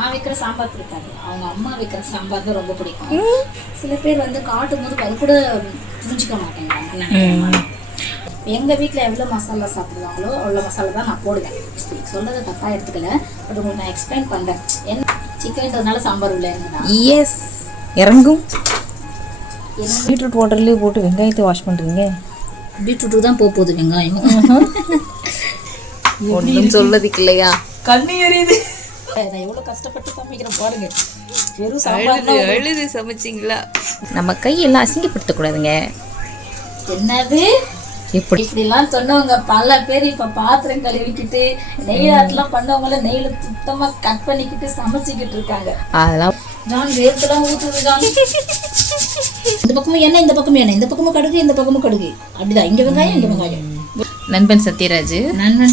நான் வைக்கிற சாம்பார் பிடிக்காது. அவங்க அம்மா வைக்கிற சாம்பார் தான் ரொம்ப பிடிக்கும். சில பேர் வந்து காட்டும் போது அது கூட புரிஞ்சுக்க மாட்டேங்கிறாங்க. நினைக்கிறேன். எங்க வீட்ல எவ்வளவு மசாலா சாப்பிடுவாங்களோ அவ்வளோ மசாலா தான் நான் போடுவேன். சொல்றதை தப்பா எடுத்துக்கல. பட் உங்களுக்கு நான் எக்ஸ்பிளைன் பண்றேன். என்ன? சிக்கன்றதுனால சாம்பார் உள்ள இருந்தா எஸ் இறங்கும். பீட்ரூட் வாட்டர்லேயே போட்டு வெங்காயத்தை வாஷ் பண்ணுறீங்க பீட்ரூட்டு தான் போக போகுது வெங்காயம். ஒன்றும் சொல்லதுக்கு இல்லையா? கண்ணு எரியுது. நான் எவ்வளவு கஷ்டப்பட்டு சமைக்கிறேன் பாருங்க. வெறும் எழுதி சமைச்சிங்களா? நம்ம கையெல்லாம் அசிங்கப்படுத்தக்கூடாதுங்க என்னது? எப்படி இப்படிலாம் சொன்னவங்க பல பேர் இப்ப பாத்திரம் கழுவிக்கிட்டு நெய் ஆட்டெல்லாம் பண்ணவங்கள நெய்ல சுத்தமா கட் பண்ணிக்கிட்டு சமைச்சுக்கிட்டு இருக்காங்க. அதெல்லாம் ஜான் வேர்த்தெல்லாம் ஊத்துது ஜான். இந்த பக்கமும் எண்ணெய் இந்த பக்கமும் எண்ணெய். இந்த பக்கமும் கடுகு இந்த பக்கமும் கடுகு. அப்படிதான். இங்க வெங்காயம் இங்க வெங்காயம். நண்பன் சத்யராஜ். நண்பன்.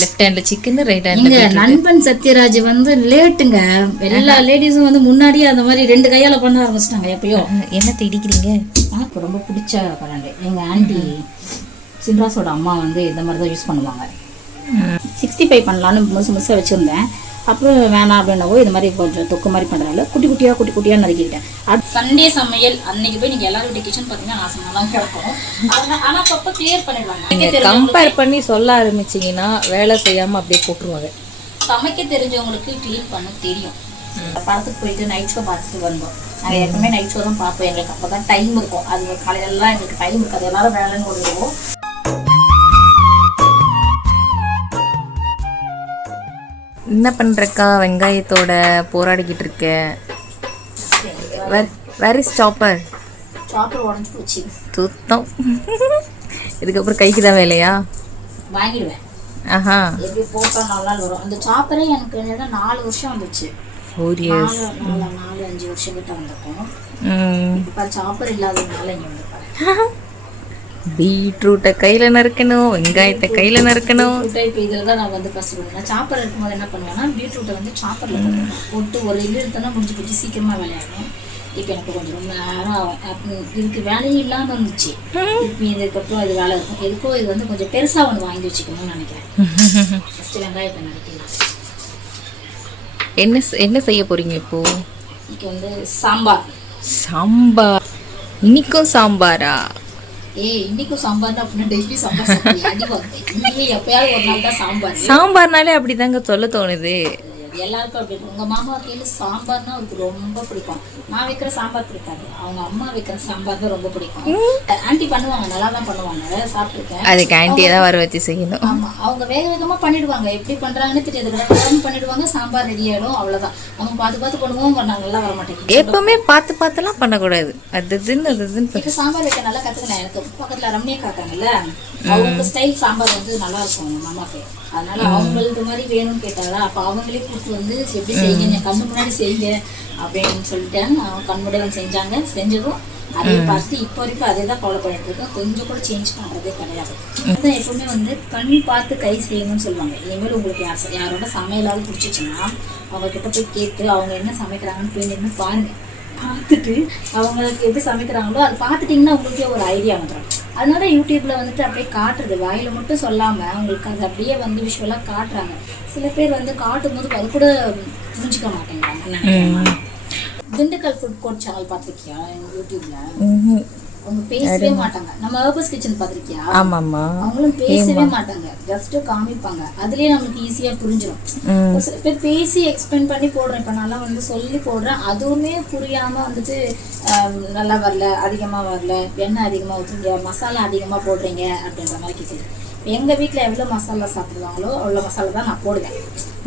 லெஃப்ட் ஹேண்ட்ல சிக்கன் ரைட் ஹேண்ட்ல நண்பன் சத்யராஜ் வந்து லேட்டுங்க. எல்லா லேடிஸும் வந்து முன்னாடியே அந்த மாதிரி ரெண்டு கையால பண்ண ஆரம்பிச்சிட்டாங்க எப்பயோ. என்னத்தை இடிக்கிறீங்க எனக்கு ரொம்ப பிடிச்ச கரண்ட் எங்க ஆண்டி சின்ராஸோட அம்மா வந்து இந்த மாதிரி தான் யூஸ் பண்ணுவாங்க. சிக்ஸ்டி ஃபைவ் பண்ணலான்னு முழுசு முழுசாக வச்சுருந்தேன். அப்புறம் வேணாம் அப்படின்னவோ இது மாதிரி கொஞ்சம் தொக்கு மாதிரி பண்ணுறாங்க குட்டி குட்டியாக குட்டி குட்டியாக நறுக்கிக்கிட்டேன். அது சண்டே சமையல் அன்னைக்கு போய் நீங்கள் எல்லாரும் கிச்சன் பார்த்தீங்கன்னா நாசமாக தான் கிடக்கும் ஆனால் அப்பப்போ கிளியர் பண்ணிடுவாங்க. கம்பேர் பண்ணி சொல்ல ஆரம்பிச்சீங்கன்னா வேலை செய்யாம அப்படியே போட்டுருவாங்க சமைக்க தெரிஞ்சவங்களுக்கு க்ளீன் பண்ண தெரியும். படத்துக்கு போயிட்டு நைட் ஷோ பார்த்துட்டு வந்தோம் நாங்கள் எப்பவுமே நைட் ஷோ தான் பார்ப்போம் எங்களுக்கு அப்போ தான் டைம் இருக்கும். அது காலையிலலாம் எங்களுக்கு டைம் இருக்காது. எல்லாரும் வேலைன்னு ஓடுவோம் என்ன பண்றக்கா வெங்காயத்தோட போராடிக்கிட்டு இருக்க? வேர் இஸ் சாப்பர் சாப்பர் உடஞ்சி போச்சு. சுத்தம். இதுக்கப்புறம் கைக்கு தான் வேலையா? வாங்கிடுவேன். ஆஹா. எப்படி போட்டா நாலு நாள் வரும். அந்த சாப்பரே எனக்கு என்னன்னா நாலு வருஷம் வந்துச்சு. ஃபோர் இயர்ஸ் நாலு அஞ்சு வருஷம் கிட்ட வந்திருக்கும். இப்போ சாப்பர் இல்லாததுனால இங்கே வந்திருப்பாரு பீட்ரூட்டை கையில் நறுக்கணும் வெங்காயத்தை கையில் நறுக்கணும். இப்போ இதில் தான் நான் வந்து கஷ்டப்படுவேன் சாப்பர் இருக்கும்போது என்ன பண்ணுவேன்னா பீட்ரூட்டை வந்து சாப்பரில் போட்டு ஒரு இது எடுத்தோன்னா முடிஞ்சு போச்சு சீக்கிரமாக வேலையாகும் இப்போ எனக்கு கொஞ்சம் ரொம்ப நேரம் ஆகும். இதுக்கு வேலையும் இல்லாமல் இருந்துச்சு. இப்போ இதுக்கப்புறம் இது வேலை இருக்கும். எதுக்கோ இது வந்து கொஞ்சம் பெருசாக ஒன்று வாங்கி வச்சுக்கணும்னு நினைக்கிறேன். ஃபஸ்ட்டு வெங்காயத்தை நறுக்கலாம் என்ன என்ன செய்ய போறீங்க இப்போ? இன்னைக்கு வந்து சாம்பார். சாம்பார். இன்னைக்கும் சாம்பாரா? சாம்பார்னாலே அப்படிதாங்க சொல்ல தோணுது. எல்லாருக்கும் அப்படி இருக்கும். உங்க மாமா கையில சாம்பார்னா அவருக்கு ரொம்ப பிடிக்கும். நான் வைக்கிற சாம்பார் பிடிக்காது. அவங்க அம்மா வைக்கிற சாம்பார் தான் ரொம்ப பிடிக்கும். ஆண்டி பண்ணுவாங்க. நல்லா தான் பண்ணுவாங்க. சாப்பிட்டுருக்கேன். அதுக்கு ஆன்ட்டியை தான் வர வச்சு செய்யணும். ஆமா. அவங்க வேக வேகமா பண்ணிடுவாங்க. எப்படி பண்றாங்கன்னு தெரியாது. கடகடன்னு பண்ணிடுவாங்க. சாம்பார் ரெடி ஆயிடும். அவ்வளவுதான். அவங்க பார்த்து பார்த்து பண்ணுவோம். பண்ணாங்க நல்லா வர மாட்டேங்குது எப்பவுமே பார்த்து பார்த்துலாம் பண்ணக்கூடாது. அது இதுன்னு அது இதுன்னு சாம்பார் வைக்க நல்லா கத்துக்கினேன். எனக்கு பக்கத்துல ரம்யா காக்காங்கல்ல அவங்க ஸ்டைல் சாம்பார் வந்து நல்லா இருக்கும். மாமாக்கு. அதனால அவங்களுக்கு மாதிரி வேணும்னு கேட்டாங்களா அப்ப அவங்களே கூப்பிட்டு வந்து எப்படி செய்யுங்க? கண்ணு முன்னாடி செய்யுங்க அப்படின்னு சொல்லிட்டேன் அவங்க கண்முடைய செஞ்சாங்க. செஞ்சதும் அதே பார்த்து இப்போ வரைக்கும் அதே தான் ஃபாலோ பண்ணிட்டு இருக்கேன் கொஞ்சம் கூட சேஞ்ச் பண்றதே கிடையாது. அதான் எப்பவுமே வந்து கண் பார்த்து கை செய்யணும்னு சொல்லுவாங்க. இனிமேல் உங்களுக்கு யார் யாரோட சமையலாவது பிடிச்சிச்சுன்னா அவங்க கிட்ட போய் கேட்டு அவங்க என்ன சமைக்கிறாங்கன்னு போய் நின்று பாருங்க. பார்த்துட்டு அவங்களுக்கு எப்படி சமைக்கிறாங்களோ அதை பார்த்துட்டிங்கன்னா உங்களுக்கே ஒரு ஐடியா வந்துடும் அதனால யூடியூப்ல வந்துட்டு அப்படியே காட்டுறது. வாயில மட்டும் சொல்லாம உங்களுக்கு அது அப்படியே வந்து விஷுவலாக காட்டுறாங்க. சில பேர் வந்து காட்டும் போது அது கூட புரிஞ்சுக்க மாட்டேங்கிறாங்க. திண்டுக்கல் ஃபுட் கோர்ட் சேனல் பார்த்துருக்கியா? யூடியூப்ல. அவங்க பேசவே மாட்டாங்க. நம்ம ஹர்பஸ் கிச்சன் பார்த்துருக்கியா? ஆமாம்மா. அவங்களும் பேசவே மாட்டாங்க. ஜஸ்ட் காமிப்பாங்க. அதுலயே நம்மளுக்கு ஈஸியா புரிஞ்சிடும். ஒரு சில பேர் பேசி எக்ஸ்பிளைன் பண்ணி போடுறேன். இப்போ நல்லா வந்து சொல்லி போடுறேன். அதுவுமே புரியாம வந்துட்டு நல்லா வரல அதிகமா வரல எண்ணெய் அதிகமா ஊற்றுங்க மசாலா அதிகமா போடுறீங்க அப்படின்ற மாதிரி கேட்குது எங்க வீட்ல எவ்வளவு மசாலா சாப்பிடுவாங்களோ அவ்வளவு மசாலா தான் நான் போடுவேன்.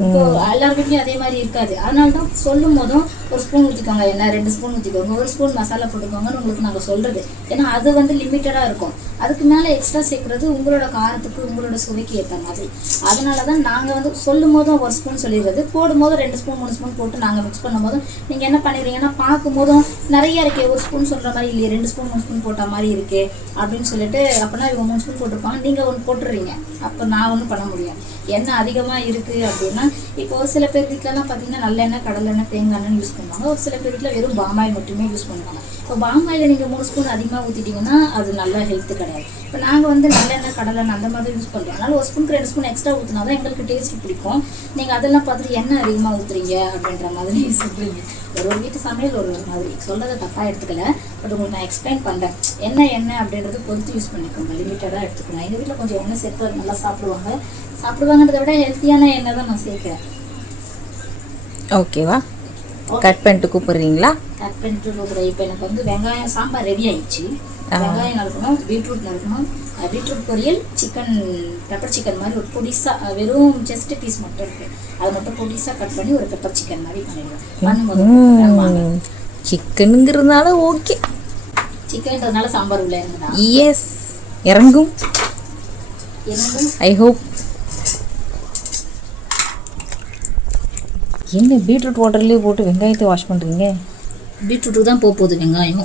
இப்போ எல்லார் வீட்லயும் அதே மாதிரி இருக்காது. அதனால தான் சொல்லும் போதும் ஒரு ஸ்பூன் ஊற்றிக்கோங்க என்ன ரெண்டு ஸ்பூன் ஊற்றிக்கோங்க ஒரு ஸ்பூன் மசாலா போட்டுக்கோங்கன்னு உங்களுக்கு நாங்கள் சொல்கிறது ஏன்னா அது வந்து லிமிட்டடாக இருக்கும். அதுக்கு மேலே எக்ஸ்ட்ரா சேர்க்குறது உங்களோட காரத்துக்கு உங்களோட சுவைக்கு ஏற்ற மாதிரி. அதனால தான் நாங்கள் வந்து சொல்லும் போதும் ஒரு ஸ்பூன் சொல்லிடுறது. போடும்போது ரெண்டு ஸ்பூன் மூணு ஸ்பூன் போட்டு நாங்கள் மிக்ஸ் பண்ணும் போதும் நீங்கள் என்ன பண்ணிடுறீங்கன்னா பார்க்கும் போதும் நிறைய இருக்கே ஒரு ஸ்பூன் சொல்கிற மாதிரி இல்லையே ரெண்டு ஸ்பூன் மூணு ஸ்பூன் போட்ட மாதிரி இருக்கே அப்படின்னு சொல்லிட்டு அப்படின்னா இவங்க மூணு ஸ்பூன் போட்டிருப்பாங்க. நீங்கள் ஒன்று போட்டுடுறீங்க. அப்போ நான் ஒன்றும் பண்ண முடியும் எண்ணெய் அதிகமாக இருக்குது அப்படின்னா இப்போ ஒரு சில பேர் வீட்டிலலாம் பார்த்தீங்கன்னா நல்லெண்ணெய் கடலெண்ணெய் தேங்காய் எண்ணெய் யூஸ் பண்ணுவாங்க. ஒரு சில பேர் வீட்டில் வெறும் பாமாயில் மட்டுமே யூஸ் பண்ணுவாங்க. இப்போ பாமாயில் நீங்கள் மூணு ஸ்பூன் அதிகமாக ஊற்றிட்டீங்கன்னா அது நல்ல ஹெல்த்து கிடையாது. இப்போ நாங்கள் வந்து நல்லெண்ணெய் கடலெண்ணெய் அந்த மாதிரி யூஸ் பண்ணுறோம் அதனால் ஒரு ஸ்பூனுக்கு ரெண்டு ஸ்பூன் எக்ஸ்ட்ரா ஊற்றினா தான் எங்களுக்கு டேஸ்ட் பிடிக்கும். நீங்கள் அதெல்லாம் பார்த்துட்டு எண்ணெய் அதிகமாக ஊற்றுறீங்க அப்படின்ற மாதிரி சொல்கிறீங்க ஒரு ஒரு வீட்டு சமையல் ஒரு ஒரு மாதிரி. சொல்கிறத தப்பாக எடுத்துக்கல. பட் உங்களுக்கு நான் எக்ஸ்பிளைன் பண்ணுறேன் என்ன எண்ணெய் அப்படின்றது பொறுத்து யூஸ் பண்ணிக்கோங்க. லிமிட்டடாக எடுத்துக்கணும். எங்கள் வீட்டில் கொஞ்சம் எண்ணெய் சேர்த்து நல்லா சாப்பிடுவாங்க. சாப்பிடுவாங்கன்றத விட ஹெல்த்தியான எண்ணெய் தான் நான் சேர்க்குறேன். ஓகேவா கட் பண்ணிட்டு கூப்பிடுறீங்களா? கட் பண்ணிட்டு இருக்கிற இப்போ எனக்கு வந்து வெங்காயம் சாம்பார் ரெடி ஆயிடுச்சு. வெங்காயம் நறுக்கணும் பீட்ரூட் நறுக்கணும். பீட்ரூட் பொரியல் சிக்கன் பெப்பர் சிக்கன் மாதிரி ஒரு பொடிசாக வெறும் ஜஸ்ட் பீஸ் மட்டும் இருக்கு. அது மட்டும் பொடிசாக கட் பண்ணி ஒரு பெப்பர் சிக்கன் மாதிரி பண்ணிடுவேன் பண்ணும்போது சிக்கனுங்கிறதுனால ஓகே சிக்கன்றதுனால சாம்பார் உள்ள இருந்தா எஸ் இறங்கும். ஐ ஹோப் என்ன பீட்ரூட் வாட்டர்லேயே போட்டு வெங்காயத்தை வாஷ் பண்ணுறீங்க பீட்ரூட்டுக்கு தான் போக போகுது வெங்காயம்.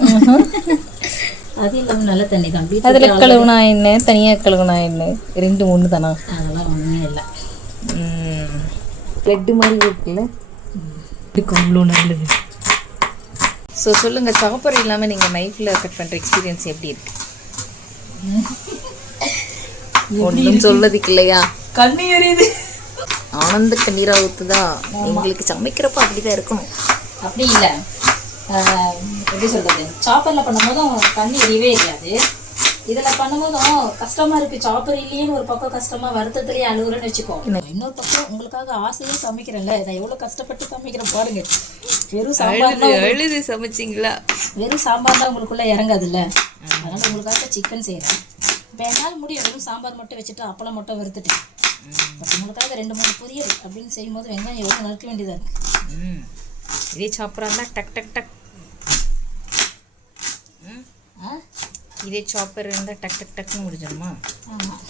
அது இல்லாமல் நல்ல தண்ணி தான். அதில் கழுவுனா என்ன? தனியாக கழுவுனா என்ன? ரெண்டு ஒன்று தானா? அதெல்லாம் ஒன்றுமே இல்லை. லட்டு மாதிரி இருக்குல்ல? அவ்வளோ நல்லது. ஸோ சொல்லுங்கள் சாப்பர் இல்லாமல் நீங்கள் நைஃப்பில் கட் பண்ணுற எக்ஸ்பீரியன்ஸ் எப்படி இருக்கு? ஒன்றும் சொல்லதுக்கு இல்லையா? கண்ணு எரியுது. ஆனந்த கண்ணீராக ஊற்றுதா எங்களுக்கு சமைக்கிறப்ப அப்படிதான் இருக்கணும். அப்படி இல்லை. எப்படி சொல்றது? சாப்பரில் பண்ணும்போதும் தண்ணி எரியவே எரியாது. இதில் பண்ணும்போதும் கஷ்டமா இருக்கு. சாப்பர் இல்லையேன்னு ஒரு பக்கம் கஷ்டமா வருத்தத்துலேயே அழுகுறேன்னு வச்சுக்கோ. இன்னொரு பக்கம் உங்களுக்காக ஆசையும் சமைக்கிறேன்ல. நான் எவ்வளோ கஷ்டப்பட்டு சமைக்கிறேன் பாருங்க. வெறும் சாம்பார் அழுது சமைச்சிங்களா? வெறும் சாம்பார் தான் உங்களுக்குள்ள இறங்காதுல்ல. அதனால உங்களுக்காக சிக்கன் செய்கிறேன் இப்போ என்னால் முடியும். வெறும் சாம்பார் மட்டும் வச்சுட்டு அப்பளம் மட்டும் வறுத்துட்டு. பட் உங்களுக்காக ரெண்டு மூணு பொரியல் அப்படின்னு செய்யும்போது வெங்காயம் எவ்வளோ நறுக்க வேண்டியதாக இருக்கு? ம். இதே இருந்தால் டக் டக் டக். இதே சாப்பர் இருந்தால் டக் டக் டக்னு முடிஞ்சிடுமா? ஆமாம்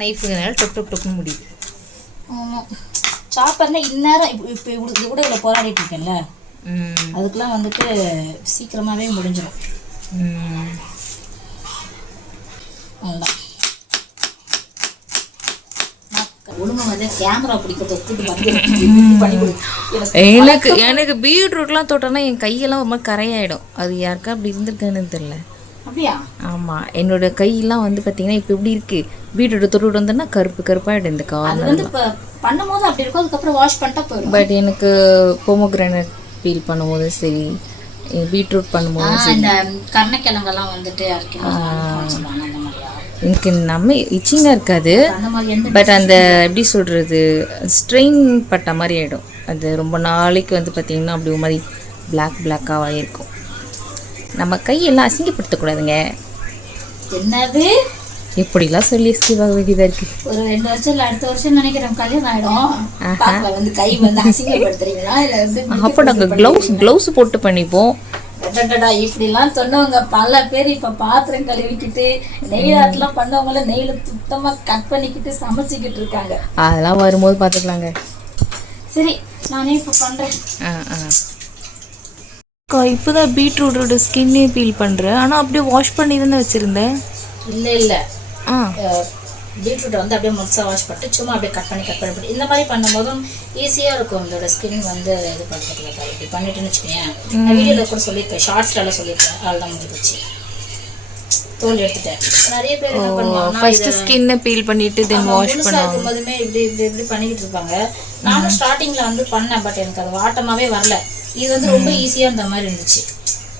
நைஃபுனால டொக் டொக் டொக்னு முடியுது. ஆமாம் சாப்பர்னா இந்நேரம் இப்போ இப்போ இவ்வளோ கூட இவ்வளோ போராடிட்டு இருக்கேன்ல? அதுக்கெலாம் வந்துட்டு சீக்கிரமாகவே முடிஞ்சிடும் அவ்வளோதான் எனக்கு எனக்கு பீட்ரூட்லாம் தொட்டோன்னா என் கையெல்லாம் ஒரு மாதிரி கரையாயிடும். அது யாருக்கா அப்படி இருந்திருக்குன்னு தெரியல. ஆமாம் என்னோட கையெல்லாம் வந்து பார்த்தீங்கன்னா இப்போ எப்படி இருக்கு? பீட்ரூட் தொட்டு வந்தோன்னா கருப்பு கருப்பாயிடும் இந்த கால் பண்ணும்போது அப்படி இருக்கும் அதுக்கப்புறம் வாஷ் பண்ணிட்டா போயிடும். பட் எனக்கு போமோகிரானட் ஃபீல் பண்ணும்போது சரி பீட்ரூட் பண்ணும்போது இந்த கருணக்கிழங்கெல்லாம் வந்துட்டு எனக்கு நம்ம இச்சிங்காக இருக்காது பட் அந்த எப்படி சொல்கிறது ஸ்ட்ரெயின் பட்ட மாதிரி ஆகிடும் அது ரொம்ப நாளைக்கு வந்து பார்த்திங்கன்னா அப்படி ஒரு மாதிரி பிளாக் பிளாக்காக இருக்கும் நம்ம கையெல்லாம் அசிங்கப்படுத்தக்கூடாதுங்க. என்னது? எப்படிலாம் சொல்லி எஸ்கேப் ஆக வேண்டியதாக இருக்குது ஒரு ரெண்டு வருஷம் இல்ல அடுத்த வருஷம் நினைக்கிறேன் கல்யாணம் பாக்கல வந்து கை வந்து அசிங்கப்படுத்துறீங்களா? இல்ல வந்து அப்போ நாங்கள் க்ளவுஸ் க்ளவுஸ் போட்டு பண்ணிப்போம். இப்படிலாம் சொன்னவங்க பல பேர் இப்ப பாத்திரம் கழுவிக்கிட்டு நெய் ஆட்டெல்லாம் பண்ணவங்கள நெய்ல சுத்தமா கட் பண்ணிக்கிட்டு சமைச்சுக்கிட்டு இருக்காங்க. அதெல்லாம் வரும்போது பார்த்துக்கலாங்க சரி நானே இப்ப பண்றேன். ஆ ஆ. அக்கா இப்போ தான் பீட்ரூட்டோட ஸ்கின்னே பீல் பண்ணுறேன் ஆனால் அப்படியே வாஷ் பண்ணி தானே வச்சுருந்தேன். இல்ல இல்ல. ஆ. பீட்ரூட் வந்து அப்படியே முழுசாக வாஷ் பண்ணிட்டு சும்மா அப்படியே கட் பண்ணி கட் பண்ணி இந்த மாதிரி பண்ணும்போதும் ஈஸியாக இருக்கும். இதோட ஸ்கின் வந்து இது பண்ணுறதுல இப்படி பண்ணிட்டுன்னு வச்சுக்கோங்க நான் வீடியோவில் கூட சொல்லியிருக்கேன் ஷார்ட்ஸ்லாம் சொல்லியிருக்கேன் அதில் தான் முடிஞ்சிச்சு தோல் எடுத்துட்டேன். நிறைய பேர் என்ன பண்ணுவாங்கன்னா ஃபர்ஸ்ட் ஸ்கின்னை பீல் பண்ணிட்டு தென் வாஷ் இருக்கும்போதுமே இப்படி இப்படி இப்படி பண்ணிக்கிட்டு இருப்பாங்க. நானும் ஸ்டார்டிங்கில் வந்து பண்ணேன் பட் எனக்கு அது வாட்டமாகவே வரல. இது வந்து ரொம்ப ஈஸியாக இருந்த மாதிரி இருந்துச்சு.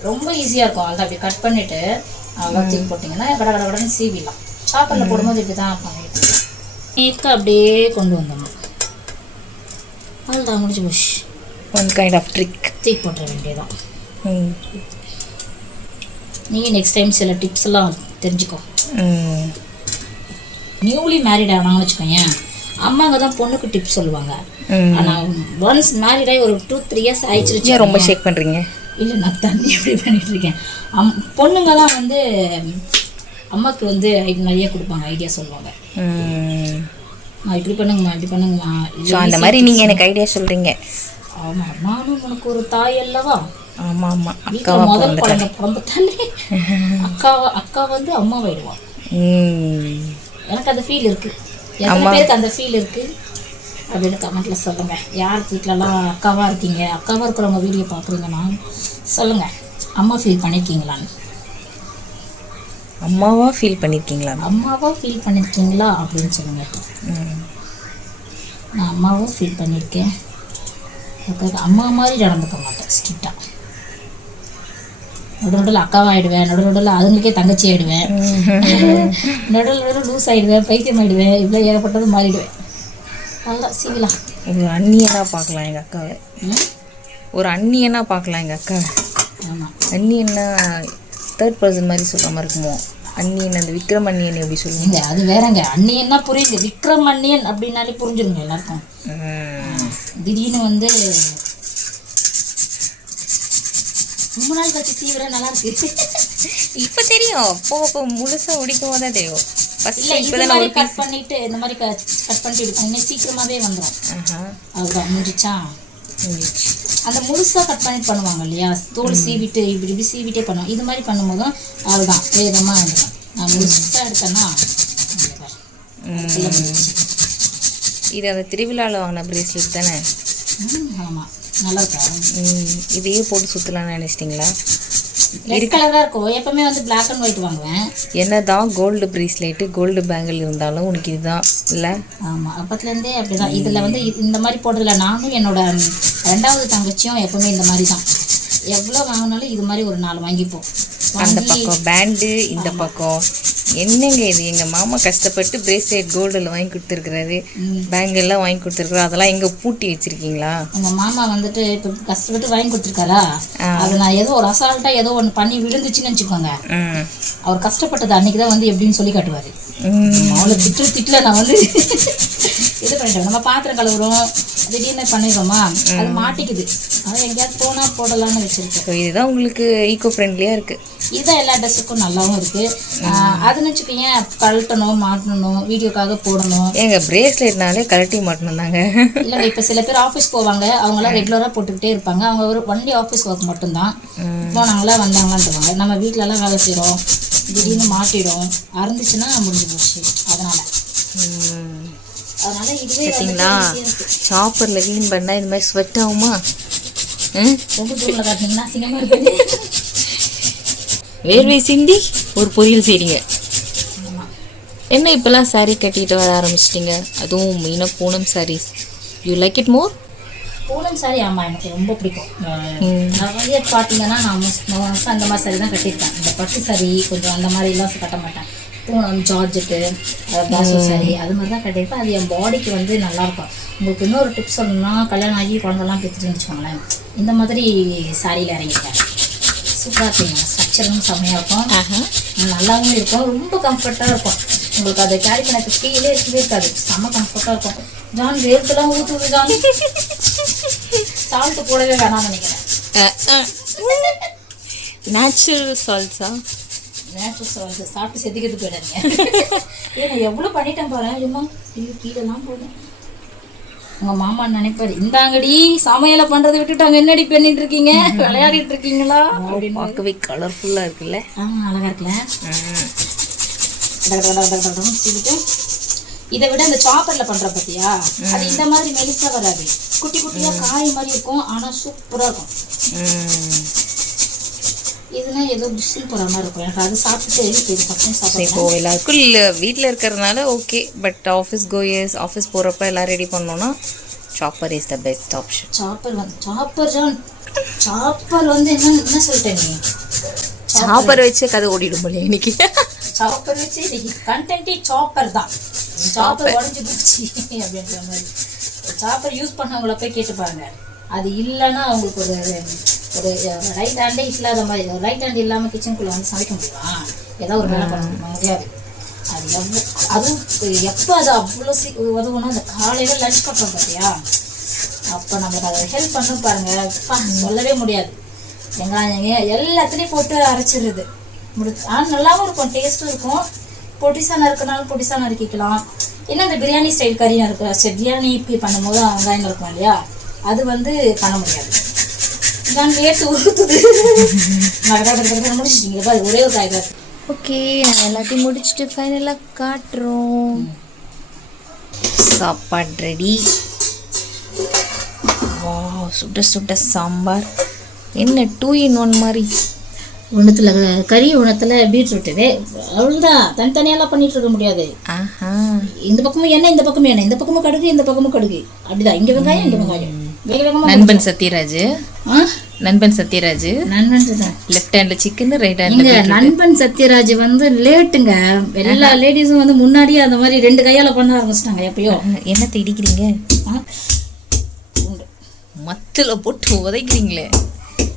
ரொம்ப ஈஸியாக இருக்கும். அதை அப்படி கட் பண்ணிவிட்டு அவ்வளோ தூக்கி போட்டிங்கன்னா கட கட கடன்னு சீவிடலாம். சாப்பரில் போடும்போது இப்படி தான் பண்ணிட்டு நேக்காக அப்படியே கொண்டு வந்தோம். அவ்வளோதான் முடிஞ்சு போஷ் ஒன் கைண்ட் ஆஃப் ட்ரிக் தூக்கி போட்டுற வேண்டியதான் நீங்கள் நெக்ஸ்ட் டைம் சில டிப்ஸ் எல்லாம் தெரிஞ்சுக்கோ. நியூலி மேரிட் ஆனாங்கன்னு வச்சுக்கோங்க அம்மாங்க தான் பொண்ணுக்கு டிப்ஸ் சொல்லுவாங்க. ஆனால் ஒன்ஸ் மேரிட் ஆகி ஒரு டூ த்ரீ இயர்ஸ் ஆயிடுச்சு ரொம்ப ஷேக் பண்ணுறீங்க இல்லை நான் தண்ணி எப்படி பண்ணிட்டு இருக்கேன்? அம் பொண்ணுங்கலாம் வந்து அம்மாவுக்கு வந்து நிறைய கொடுப்பாங்க ஐடியா சொல்லுவாங்க. நான் இப்படி பண்ணுங்கம்மா இப்படி பண்ணுங்கம்மா. ஸோ அந்த மாதிரி நீங்கள் எனக்கு ஐடியா சொல்கிறீங்க ஆமாம் நானும் உனக்கு ஒரு தாய் அல்லவா? ஆமாம் ஆமாம் அக்காவா முதல் குழந்தை பிறந்துட்டாலே அக்காவா அக்கா வந்து அம்மாவாயிடுவான் எனக்கு அந்த ஃபீல் இருக்கு. எத்தனை பேருக்கு அந்த ஃபீல் இருக்கு? அப்படின்னு கமெண்ட்ல சொல்லுங்க. யார் வீட்டிலலாம் அக்காவா இருக்கீங்க? அக்காவா இருக்கிறவங்க வீடியோ பார்க்குறீங்கன்னா சொல்லுங்க. அம்மா ஃபீல் பண்ணியிருக்கீங்களான்னு அம்மாவா ஃபீல் பண்ணியிருக்கீங்களா அம்மாவா ஃபீல் பண்ணியிருக்கீங்களா அப்படின்னு சொல்லுங்க. நான் அம்மாவும் ஃபீல் பண்ணியிருக்கேன் அம்மா மாதிரி நடந்துக்க மாட்டேன் ஸ்ட்ரிக்டாக நடு நடுவில் அக்காவாகிடுவேன் நடு நடுவில் அதுங்களுக்கே தங்கச்சி ஆகிடுவேன் நடுவில் நடுவில் லூஸ் ஆகிடுவேன் பைத்தியம் ஆகிடுவேன் இவ்வளோ ஏகப்பட்டது மாறிடுவேன். நல்லா சீவிலாம் ஒரு அந்நியனாக பார்க்கலாம் எங்கள் அக்காவை. ஒரு அந்நியனாக பார்க்கலாம் எங்கள் அக்காவை. ஆமாம் அந்நியன்னா தேர்ட் பர்சன் மாதிரி மாதிரி இருக்குமோ? அந்நியன் அந்த விக்ரம் அந்நியன் எப்படி சொல்லுவீங்க? அது வேறங்க. அண்ணியன்னா புரியுது. விக்ரம் அண்ணியன் அப்படின்னாலே புரிஞ்சிருங்க எல்லாருக்கும். திடீர்னு வந்து ரொம்ப நாள் கழிச்சு சீவிர நல்லா இருக்கு. இப்போ தெரியும். போக போக முழுசாக உடிக்கும் போது தான் தெரியும் இது இப்போ தான் ஒரு கட் பண்ணிட்டு இந்த மாதிரி கட் பண்ணிட்டு இது பண்ணி சீக்கிரமாவே வந்துடும் அதுதான் முடிச்சா. அந்த முழுசா கட் பண்ணி பண்ணுவாங்க இல்லையா? தோல் சீவிட்டு இப்படி இப்படி சீவிட்டே பண்ணுவோம். இது மாதிரி பண்ணும்போதும் அதுதான் வேகமா வந்துடும் நான் முழுசா எடுத்தேன்னா. இது அந்த திருவிழாவில் வாங்கின பிரேஸ்லெட் தானே? ம், ஆமா. நல்லா இருக்கா ம், இதையே போட்டு சுற்றலாம்னு நினச்சிட்டிங்களா? ரெட் கலர் தான் இருக்கும். எப்பவுமே வந்து பிளாக் அண்ட் ஒயிட் வாங்குவேன். என்ன தான் கோல்டு பிரேஸ்லெட்டு கோல்டு பேங்கிள் இருந்தாலும் உனக்கு இதுதான் இல்லை? ஆமா அப்பத்துலேருந்தே அப்படிதான். இதுல வந்து இந்த மாதிரி போடுறதுல நானும் என்னோட ரெண்டாவது தங்கச்சியும் எப்பவுமே இந்த மாதிரி தான் எவ்வளோ வாங்கினாலும் இது மாதிரி ஒரு நாலு வாங்கிப்போம். அந்த பக்கம் பேண்டு இந்த பக்கம். என்னங்க இது? எங்கள் மாமா கஷ்டப்பட்டு பிரேஸ்லெட் கோல்டில் வாங்கி கொடுத்துருக்குறாரு. பேங்கிள்லாம் வாங்கி கொடுத்துருக்குறாரு. அதெல்லாம் எங்கே பூட்டி வச்சிருக்கீங்களா? உங்க மாமா வந்துட்டு இப்போ கஷ்டப்பட்டு வாங்கி கொடுத்துருக்காரா? அது நான் ஏதோ ஒரு அசால்ட்டா ஏதோ ஒன்று பண்ணி விழுந்துச்சுன்னு வச்சுக்கோங்க. அவர் கஷ்டப்பட்டது அன்னைக்கு தான் வந்து எப்படின்னு சொல்லி காட்டுவாரு. அவளை திட்டு திட்டில் நான் வந்து இது பண்ணிட்டேன் நம்ம பாத்திரம் கழுவுறோம். திடீர்னு பண்ணிடுறோமா? அது மாட்டிக்குது. அதான் எங்கேயாவது போனா போடலாம்னு வச்சிருக்கேன். ஸோ இதுதான் உங்களுக்கு ஈகோ ஃப்ரெண்ட்லியாக இருக்குது இதுதான் எல்லா ட்ரெஸ்ஸுக்கும் நல்லாவும் இருக்கு. ஆஹ் அதுன்னு வச்சுக்கோங்க கழட்டணும் மாட்டணும் வீடியோக்காக போடணும்? ஏங்க பிரேஸ்லெட்னாலே கழட்டி மாட்டணும் தாங்க. இல்லை இப்போ சில பேர் ஆஃபீஸ் போவாங்க. அவங்களாம் ரெகுலராக போட்டுக்கிட்டே இருப்பாங்க. அவங்க ஒரு ஒன்லி ஆஃபீஸ் ஒர்க் மட்டும்தான். போனாங்களா வந்தாங்களான்ட்டுவாங்க. நம்ம வீட்டிலலாம் வேலை செய்கிறோம் திடீர்னு மாட்டிடும். அறந்துச்சுன்னா முடிஞ்சு போச்சு. அதனால. அதனால இதுவே பார்த்தீங்களா. சாப்பரில் க்ளீன் பண்ணால் இது மாதிரி ஸ்வெட் ஆகுமா? ரொம்ப தூரில் காட்டினீங்கன்னா சிங்கமாக இருக்குது வேர்வை சிந்தி ஒரு பொரியல் செய்றீங்க ஆமா. என்ன இப்போல்லாம் saree கட்டிட்டு வர ஆரம்பிச்சிட்டிங்க? அதுவும் மெயினாக Poonam sarees. You like it more Poonam sari ஆமாம் எனக்கு ரொம்ப பிடிக்கும். வந்து பார்த்தீங்கன்னா நான் most அந்த மாதிரி சாரி தான் கட்டியிருப்பேன். இந்த பட்டு சாரி கொஞ்சம் அந்த மாதிரிலாம் கட்ட மாட்டேன். பூனம் ஜார்ஜெட்டு பாசோ சாரி அது மாதிரி தான் கட்டியிருப்பேன். அது என் பாடிக்கு வந்து நல்லாயிருக்கும். உங்களுக்கு இன்னொரு டிப்ஸ் சொல்லணும்னா கல்யாணம் ஆகி குழந்தெல்லாம் பெற்றுட்டு வச்சுக்கோங்களேன். இந்த மாதிரி சாரியில் இறங்கிட்டேன் சூப்பராக இருக்குங்க. ஸ்ட்ரக்சரும் செம்மையாக இருக்கும். நல்லாவும் இருக்கும். ரொம்ப கம்ஃபர்ட்டாக இருக்கும். உங்களுக்கு அதை கேரி பண்ண ஃபீலே இருக்கவே இருக்காது. செம்ம கம்ஃபர்ட்டாக இருக்கும். ஜான் வேர்த்துலாம் ஊற்றுது ஜான். சால்ட்டு போடவே வேணாம்னு நினைக்கிறேன். நேச்சுரல் சால்ட்ஸா நேச்சுரல் சால்ட்டு சாப்பிட்டு செதுக்கிறது போயிடாதீங்க. ஏன்னா எவ்வளோ பண்ணிட்டேன் பாரு ஐயோ ஐயோ கீழெல்லாம் போடுறேன் உங்கள் மாமா நினைப்பாரு இந்தாங்கடி சமையலை பண்ணுறதை விட்டுட்டு அங்கே என்னடி பண்ணிட்டு இருக்கீங்க? விளையாடிட்டு இருக்கீங்களா? பார்க்கவே கலர்ஃபுல்லாக இருக்குல்ல? ஆ அழகா இருக்குல்ல? சீவிட்டு இதை விட இந்த சாப்பர்ல பண்ற பத்தியா? அது இந்த மாதிரி மெலிசா வராது. குட்டி குட்டியா காய் மாதிரி இருக்கும் ஆனா சூப்பரா இருக்கும். இதுனா ஏதோ டிஷ்ஷில் மாதிரி இருக்கும். எனக்கு அது சாப்பிட்டு இது இப்போ எல்லாருக்கும் இல்லை வீட்டில் இருக்கிறதுனால okay but office goers office போகிறப்ப எல்லாம் ரெடி பண்ணோன்னா chopper is the best option chopper வந்து சாப்பர் ஜான் சாப்பர் வந்து என்ன என்ன சொல்லிட்டேன் நீ? சாப்பர் வச்சு கதை ஓடிடும் போல இன்னைக்கு. சாப்பர் வச்சு இன்னைக்கு கண்டென்ட்டே சாப்பர் தான். சாப்பர் உடஞ்சி போச்சு அப்படின்ற மாதிரி. சாப்பர் யூஸ் பண்ணவங்கள போய் கேட்டு பாருங்க அது இல்லைன்னா அவங்களுக்கு ஒரு ஒரு ரைட் ஹேண்டே இல்லாத மாதிரி ரைட் ஹேண்ட் இல்லாமல் கிச்சனுக்குள்ளே வந்து சமைக்க முடியுமா? ஏதாவது ஒரு வேலை பண்ண முடியாது அது எவ்வளோ அதுவும் எப்போ அது அவ்வளோ சீ உதவுனா அந்த காலையில் லஞ்ச் பண்ணுறோம் பார்த்தியா அப்போ நம்மளுக்கு அதை ஹெல்ப் பண்ணும் பாருங்கள் அப்பா, சொல்லவே முடியாது. வெங்காயம் எல்லாத்துலேயும் போட்டு அரைச்சிடுறது. முடி ஆனால் நல்லாவும் இருக்கும் டேஸ்ட்டும் இருக்கும். பொடிசா இருக்கனாலும் பொடிசா நறுக்கிக்கலாம் என்ன அந்த பிரியாணி ஸ்டைல் கறி நறுக்க சரி பிரியாணி இப்படி பண்ணும்போது வெங்காயம் இருக்கும் இல்லையா? அது வந்து பண்ண முடியாது. நான் வேட்டு ஊற்றுது முடிச்சிட்டீங்க பாரு ஒரே ஒரு காய். ஓகே நான் எல்லாத்தையும் முடிச்சுட்டு ஃபைனலாக காட்டுறோம் சாப்பாடு ரெடி வா சுட சுட சாம்பார். என்ன டூ இன் ஒன் மாதிரி? ஒன்றுத்தில் கறி ஒன்றத்தில் பீட்ரூட்டு அவ்வளோதான் தனித்தனியெல்லாம் பண்ணிட்டு இருக்க முடியாது. ஆஹா. இந்த பக்கமும் எண்ணெய் இந்த பக்கமும் எண்ணெய். இந்த பக்கமும் கடுகு இந்த பக்கமும் கடுகு. அப்படிதான். இங்கே வெங்காயம் இங்கே வெங்காயம். நண்பன் சத்யராஜ். நண்பன் சத்யராஜ். நண்பன் லெஃப்ட் ஹேண்ட்ல சிக்கன் ரைட் ஹேண்ட்ல நண்பன் சத்யராஜ் வந்து லேட்டுங்க. எல்லா லேடிஸும் வந்து முன்னாடியே அந்த மாதிரி ரெண்டு கையால பண்ண ஆரம்பிச்சிட்டாங்க எப்பயோ. என்னத்தை இடிக்கிறீங்க? ஆ? உண்டு. மத்துல போட்டு உதைக்கிறீங்களே.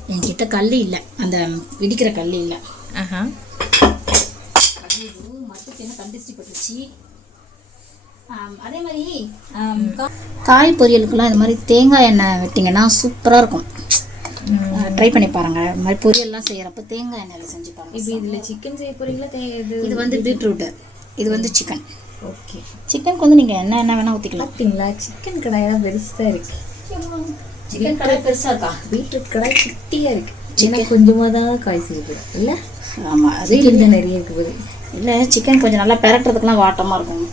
என்கிட்ட கல் இல்லை. அந்த இடிக்கிற கல் இல்லை. ஆஹா. மரத்துக்கு என்ன கண்டிஸ்டி பட்டுருச்சு. ஆம், அதே மாதிரி காய் பொரியலுக்குலாம் இந்த மாதிரி தேங்காய் எண்ணெய் விட்டிங்கன்னா சூப்பராக இருக்கும். ட்ரை பண்ணி பாருங்க. இந்த மாதிரி பொரியல்லாம் செய்யறப்ப தேங்காய் எண்ணெயில் செஞ்சு பாருங்க. இப்போ இதுல சிக்கன் செய்ய போறீங்களா? தே- இது இது வந்து பீட்ரூட்டு இது வந்து சிக்கன் ஓகே சிக்கனுக்கு வந்து நீங்கள் என்ன என்ன வேணால் ஊற்றிக்கலாம் பார்த்தீங்களா சிக்கன் கடாயெல்லாம் பெருசா இருக்கு. சிக்கன் கடை பெருசாக இருக்கா? பீட்ரூட் கடாய் குட்டியா இருக்கு. சின்ன கொஞ்சமா தான் காய் செய்யுது இல்ல? ஆமாம் அது தான் நிறைய இருக்கு போது இல்லை சிக்கன் கொஞ்சம் நல்லா பெரட்டுறதுக்குலாம் வாட்டமாக இருக்கும்.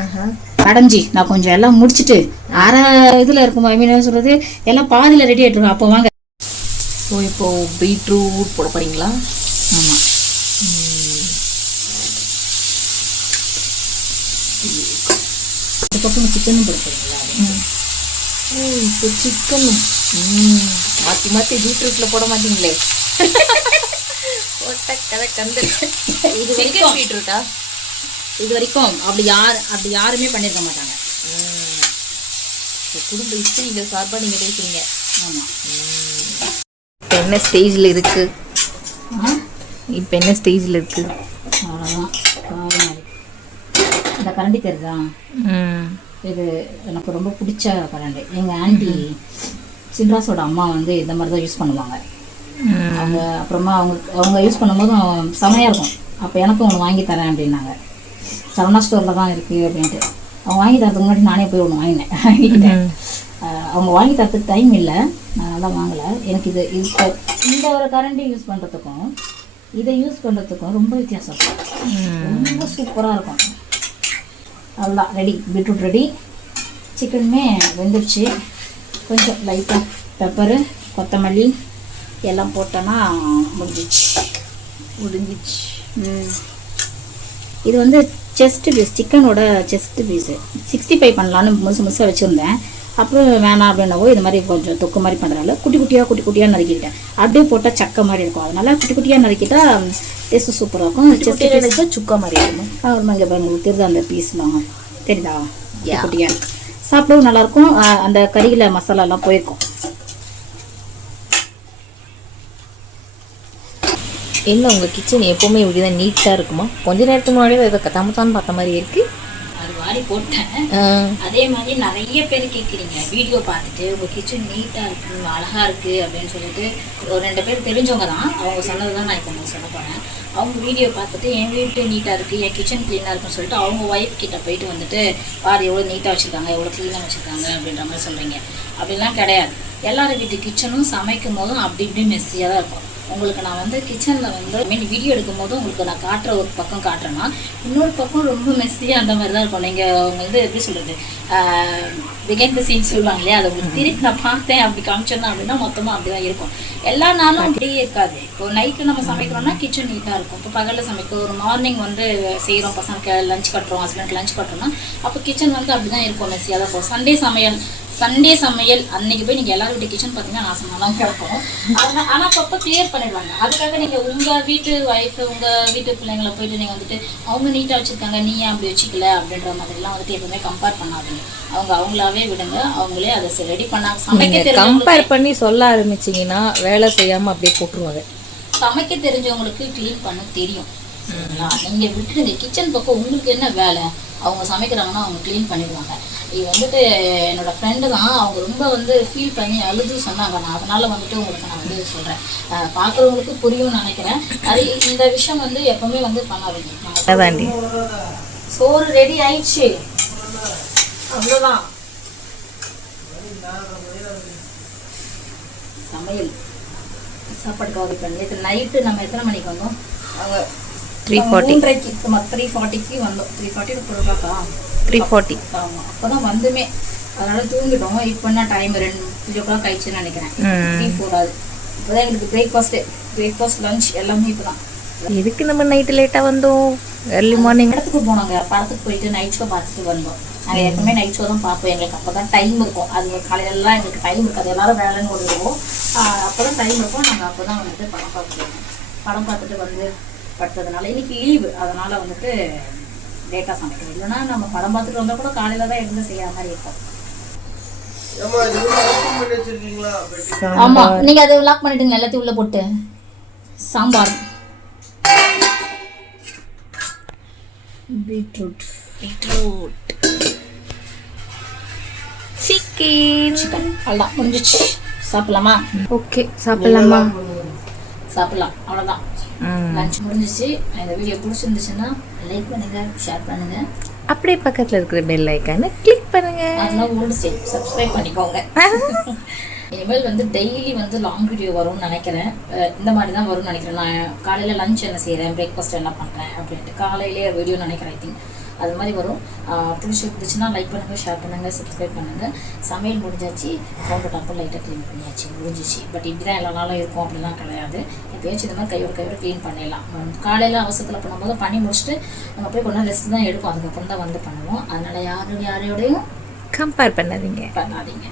ஆஹா. மேடம் ஜி நான் கொஞ்சம் எல்லாம் முடிச்சுட்டு அரை இதில் இருக்கும்? ஐ மீன் சொல்கிறது எல்லாம் பாதியில் ரெடி ஆகிட்டு அப்போ வாங்க. ஸோ இப்போ பீட்ரூட் போட போறீங்களா? ஆமாம் இந்த பக்கம் சிக்கனும் போடுறீங்களா ஓ இப்போ சிக்கன் மாற்றி மாற்றி பீட்ரூட்டில் போட மாட்டீங்களே. போட்ட கதை கந்து. இது வரைக்கும். பீட்ரூட்டா இது வரைக்கும். அப்படி யார் அப்படி யாருமே பண்ணியிருக்க மாட்டாங்க. குடும்ப இஸ்திரிகள் சார்பாக நீங்கள் பேசுறீங்க. ஆமாம் இப்போ என்ன ஸ்டேஜில் இருக்கு? ஆ இப்போ என்ன ஸ்டேஜில் இருக்கு? அவ்வளோதான் இந்த கரண்டி தெரியுதா? இது எனக்கு ரொம்ப பிடிச்ச கரண்டி. எங்கள் ஆண்டி சின்ராஸோட அம்மா வந்து இந்த மாதிரி தான் யூஸ் பண்ணுவாங்க அவங்க அப்புறமா அவங்க அவங்க யூஸ் பண்ணும்போதும் செமையாக இருக்கும். அப்போ எனக்கும் ஒன்று வாங்கி தரேன் அப்படின்னாங்க. சரவணா ஸ்டோரில் தான் இருக்குது அப்படின்ட்டு. அவங்க வாங்கி தரதுக்கு முன்னாடி நானே போய் ஒன்று வாங்கினேன். அவங்க வாங்கி தரதுக்கு டைம் இல்லை. நான் நல்லா வாங்கலை. எனக்கு இது இப்போ இந்த ஒரு கரண்டி யூஸ் பண்ணுறதுக்கும் இதை யூஸ் பண்ணுறதுக்கும் ரொம்ப வித்தியாசம். இருக்கும் ரொம்ப சூப்பராக இருக்கும். அவ்வளோதான் ரெடி பீட்ரூட் ரெடி சிக்கனுமே வெந்துடுச்சு கொஞ்சம் லைட்டாக பெப்பரு கொத்தமல்லி எல்லாம் போட்டோன்னா முடிஞ்சிச்சு. முடிஞ்சிச்சு. இது வந்து செஸ்ட் பீஸ் சிக்கனோட செஸ்ட் பீஸு சிக்ஸ்டி ஃபைவ் பண்ணலான்னு முழுசு முழுசாக வச்சுருந்தேன். அப்புறம் வேணாம் அப்படின்னவோ இது மாதிரி கொஞ்சம் தொக்கு மாதிரி பண்ணுறால குட்டி குட்டியாக குட்டி குட்டியாக நறுக்கிட்டேன் அப்படியே போட்டால் சக்கை மாதிரி இருக்கும். அதனால குட்டி குட்டியாக நறுக்கிட்டா டேஸ்ட்டு சூப்பராக இருக்கும். சுக்கா மாதிரி இருக்கும் ஒரு இங்கே பாருங்க. தெரியுதா அந்த பீஸ்லாம் தெரியுதா குட்டி குட்டியாக சாப்பிடவும் நல்லாயிருக்கும் அந்த கறியில் மசாலாலாம் போயிருக்கும். இல்லை உங்கள் கிச்சன் எப்போவுமே இப்படி தான் நீட்டாக இருக்குமா? கொஞ்ச நேரத்துக்கு முன்னாடி இதை கத்தாமத்தான் பார்த்த மாதிரி இருக்கு. அது மாதிரி போட்டேன். அதே மாதிரி நிறைய பேர் கேட்குறீங்க வீடியோ பார்த்துட்டு உங்கள் கிச்சன் நீட்டாக இருக்கு அழகாக இருக்குது அப்படின்னு சொல்லிட்டு ஒரு ரெண்டு பேர் தெரிஞ்சவங்க தான். அவங்க சொன்னது தான் நான் இப்போ உங்களுக்கு சொல்ல போகிறேன் அவங்க வீடியோ பார்த்துட்டு என் வீட்டு நீட்டாக இருக்குது என் கிச்சன் க்ளீனாக இருக்குன்னு சொல்லிட்டு அவங்க ஒய்ஃப் கிட்ட போயிட்டு வந்துட்டு பாரு எவ்வளோ நீட்டாக வச்சுருக்காங்க எவ்வளோ க்ளீனாக வச்சுருக்காங்க அப்படின்ற மாதிரி சொல்கிறீங்க அப்படிலாம் கிடையாது. எல்லாரும் வீட்டு கிச்சனும் சமைக்கும் போதும் அப்படி இப்படி மெஸ்ஸியாக தான் இருக்கும். உங்களுக்கு நான் வந்து கிச்சனில் வந்து மீன் வீடியோ எடுக்கும் போது உங்களுக்கு நான் காட்டுற ஒரு பக்கம் காட்டுறேன்னா இன்னொரு பக்கம் ரொம்ப மெஸ்ஸியாக அந்த மாதிரி தான் இருக்கும். நீங்கள் உங்க இது எப்படி சொல்கிறது பிகைன் த சீன் சொல்லுவாங்க இல்லையா? அதை உங்களுக்கு திருப்பி நான் பார்த்தேன் அப்படி காமிச்சேன்னா அப்படின்னா மொத்தமாக அப்படி தான் இருக்கும். எல்லா நாளும் அப்படியே இருக்காது. இப்போ நைட்டு நம்ம சமைக்கிறோம்னா கிச்சன் நீட்டாக இருக்கும். இப்போ பகலில் சமைக்க ஒரு மார்னிங் வந்து செய்கிறோம் பசங்களுக்கு லஞ்ச் கட்டுறோம் ஹஸ்பண்டுக்கு லஞ்ச் கட்டுறோம்னா அப்போ கிச்சன் வந்து அப்படி தான் இருக்கும் மெஸ்ஸியாக தான் இருக்கும். சண்டே சமையல் சண்டே சமையல் அன்னைக்கு போய் நீங்கள் எல்லாரும் வீட்டு கிச்சன் பார்த்தீங்கன்னா நாசமாக தான் கிடக்கும் ஆனால் ஆனால் அப்பப்போ கிளியர் பண்ணிடுவாங்க. அதுக்காக நீங்கள் உங்கள் வீட்டு ஒய்ஃபு உங்கள் வீட்டு பிள்ளைங்களை போயிட்டு நீங்கள் வந்துட்டு அவங்க நீட்டாக வச்சுருக்காங்க நீ ஏன் அப்படி வச்சுக்கல? அப்படின்ற மாதிரிலாம் வந்துட்டு எப்பவுமே கம்பேர் பண்ணாதீங்க. அவங்க அவங்களாவே விடுங்க அவங்களே அதை ரெடி பண்ணாங்க சமைக்க கம்பேர் பண்ணி சொல்ல ஆரம்பிச்சீங்கன்னா வேலை செய்யாமல் அப்படியே போட்டுருவாங்க சமைக்க தெரிஞ்சவங்களுக்கு க்ளீன் பண்ண தெரியும். சரிங்களா? நீங்கள் விட்டுருங்க கிச்சன் பக்கம் உங்களுக்கு என்ன வேலை? அவங்க சமைக்கிறாங்கன்னா அவங்க க்ளீன் பண்ணிடுவாங்க. இது வந்துட்டு என்னோட ஃப்ரெண்டு தான். அவங்க ரொம்ப வந்து ஃபீல் பண்ணி அழுது சொன்னாங்க. நான் அதனால வந்துட்டு உங்களுக்கு நான் வந்து சொல்கிறேன் பார்க்குறவங்களுக்கு புரியும்னு நினைக்கிறேன். அது இந்த விஷயம் வந்து எப்பவுமே வந்து பண்ணாதீங்க. சோறு ரெடி ஆயிடுச்சு. அவ்வளோதான் சமையல். சாப்பாடுக்கு ஆர்டர் பண்ணி நேற்று நைட்டு நம்ம எத்தனை மணிக்கு வந்தோம்? அவங்க த்ரீ ஃபார்ட்டி த்ரீ ஃபார்ட்டிக்கு வந்தோம். த்ரீ ஃபார்ட்டி கொடுப்பாக்கா த்ரீ ஃபார்ட்டி ஆமாம் அப்போ தான் வந்துமே. அதனால தூங்கிட்டோம். இப்போ என்ன டைம் ரெண்டு த்ரீ ஓ கிளாக் ஆயிடுச்சுன்னு நினைக்கிறேன். த்ரீ ஃபோர் ஆகுது. இப்போதான் எங்களுக்கு பிரேக்ஃபாஸ்ட்டு பிரேக்ஃபாஸ்ட் லஞ்ச் எல்லாமே இப்போ தான் எதுக்கு நம்ம நைட்டு லேட்டாக வந்தோம்? ஏர்லி மார்னிங் படத்துக்கு போனாங்க. படத்துக்கு போயிட்டு நைட் ஷோ பார்த்துட்டு வந்தோம். நாங்கள் எப்பவுமே நைட் ஷோ தான் பார்ப்போம் எங்களுக்கு. அப்போ தான் டைம் இருக்கும். அது காலையிலலாம் எங்களுக்கு டைம் இருக்காது. எல்லாரும் வேலைன்னு ஓடிடுவோம். அப்போ தான் டைம் இருக்கும். நாங்கள் அப்போ தான் வந்துட்டு படம் பார்த்துருவோம் படம் பார்த்துட்டு வந்து படுத்ததுனால இன்னைக்கு லீவு. அதனால வந்துட்டு லேட்டாக சமைக்கணும். இல்லைன்னா நம்ம படம் பார்த்துட்டு வந்தால் கூட காலையில் தான் இருந்து செய்யற மாதிரி இருக்கும். ஆமா நீங்க அதை லாக் பண்ணிட்டுங்க எல்லாத்தையும் உள்ள போட்டு. Sambar. Beetroot. Beetroot. Chicken. Chicken. அவ்வளோதான் முடிஞ்சிச்சு. சாப்பிடலாமா? ஓகே சாப்பிடலாமா? சாப்பிடலாம். அவ்வளோதான் லஞ்ச் முடிஞ்சிச்சு. இந்த வீடியோ பிடிச்சிருந்துச்சுன்னா லைக் பண்ணுங்க ஷேர் பண்ணுங்க. அப்படியே பக்கத்தில் இருக்கிற பெல் ஐக்கானை கிளிக் பண்ணுங்க. அதெல்லாம் ஓல்டு ஸ்டேட் சப்ஸ்கிரைப் பண்ணிக்கோங்க. இனிமேல் வந்து டெய்லி வந்து லாங் வீடியோ வரும்னு நினைக்கிறேன். இந்த மாதிரி தான் வரும்னு நினைக்கிறேன். நான் காலையில் லஞ்ச் என்ன செய்கிறேன் பிரேக்ஃபாஸ்ட் என்ன பண்ணுறேன் அப்படின்ட்டு. காலையிலேயே வீடியோ நினைக்கிறேன் ஐ திங்க் அது மாதிரி வரும். அஹ் பிடிச்சி பிடிச்சுன்னா லைக் பண்ணுங்கள் ஷேர் பண்ணுங்கள் சப்ஸ்கிரைப் பண்ணுங்கள் சமையல் முடிஞ்சாச்சு. கவுண்டர் டாப்பர் லைட்டாக க்ளீன் பண்ணியாச்சு முடிஞ்சிச்சு. பட் இப்படி தான் எல்லா நாளும் இருக்கும் அப்படிலாம் கிடையாது. எப்பயாச்சும் இந்த மாதிரி கையோட கையோட க்ளீன் பண்ணிடலாம். காலையில் அவசரத்தில் பண்ணும்போது பண்ணி முடிச்சுட்டு நம்ம போய் கொஞ்சம் ரெஸ்ட் தான் எடுப்போம். அதுக்கப்புறம் தான் வந்து பண்ணுவோம். அதனால் யாரும் யாரையோடையும் கம்பேர் பண்ணாதீங்க. பண்ணாதீங்க.